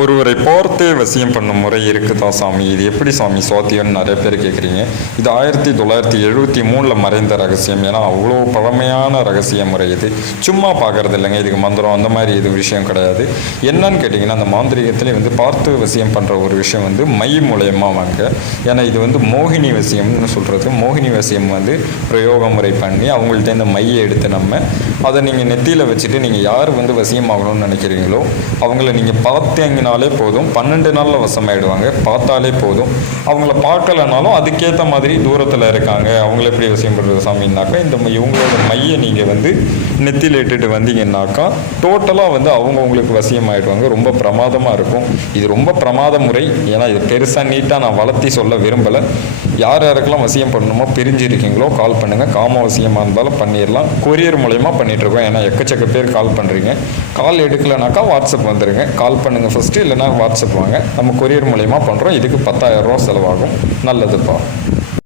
ஒருவரை பார்த்தே வசியம் பண்ணும் முறை இருக்குதா சாமி? இது எப்படி சாமி சாத்தியம்னு நிறைய பேர் கேட்குறீங்க. இது 1973 மறைந்த ரகசியம். ஏன்னா அவ்வளோ பழமையான ரகசிய முறை இது. சும்மா பார்க்கறது இல்லைங்க, இதுக்கு மந்திரம் அந்த மாதிரி இது விஷயம் கிடையாது. என்னன்னு கேட்டிங்கன்னா, அந்த மாந்திரிகத்திலே பார்த்து வசியம் பண்ணுற ஒரு விஷயம் மை மூலயமா வாங்க. ஏன்னா இது மோகினி வசியம்னு சொல்கிறது. மோகினி வசியம் பிரயோக முறை பண்ணி அவங்கள்ட்ட இந்த மையை எடுத்து நம்ம அதை நீங்கள் நெத்தியில் வச்சுட்டு நீங்கள் யார் வசியம் ஆகணும்னு நினைக்கிறீங்களோ அவங்கள நீங்கள் பார்த்தீங்கனாலே போதும். 12 நாளில் வசமாயிடுவாங்க. பார்த்தாலே போதும். அவங்கள பார்க்கலனாலும் அதுக்கேற்ற மாதிரி தூரத்தில் இருக்காங்க, அவங்கள எப்படி வசியம் பண்ணுறது சாமின்னாக்கா, இவங்களோட மையை நீங்கள் நெத்தியில் இட்டுட்டு வந்தீங்கன்னாக்கா டோட்டலாக அவங்க உங்களுக்கு வசியம் ஆகிடுவாங்க. ரொம்ப பிரமாதமாக இருக்கும். இது ரொம்ப பிரமாத முறை. ஏன்னா இது பெருசாக நீட்டாக நான் வளர்த்தி சொல்ல விரும்பலை. யார் யாருக்கெல்லாம் வசியம் பண்ணணுமோ பிரிஞ்சிருக்கீங்களோ கால் பண்ணுங்கள். காம வசியமாக இருந்தாலும் பண்ணிடலாம். கொரியர் மூலயமா பண்ணிகிட்ருக்கோம். ஏன்னா எக்கச்சக்க பேர் கால் பண்ணுறீங்க. கால் எடுக்கலைனாக்கா வாட்ஸ்அப் வந்துடுங்க. கால் பண்ணுங்கள் ஃபஸ்ட்டு, இல்லைனா வாட்ஸ்அப் வாங்க. நம்ம கொரியர் மூலயமா பண்ணுறோம். இதுக்கு 10,000 ரூபா செலவாகும். நல்லதுப்பா.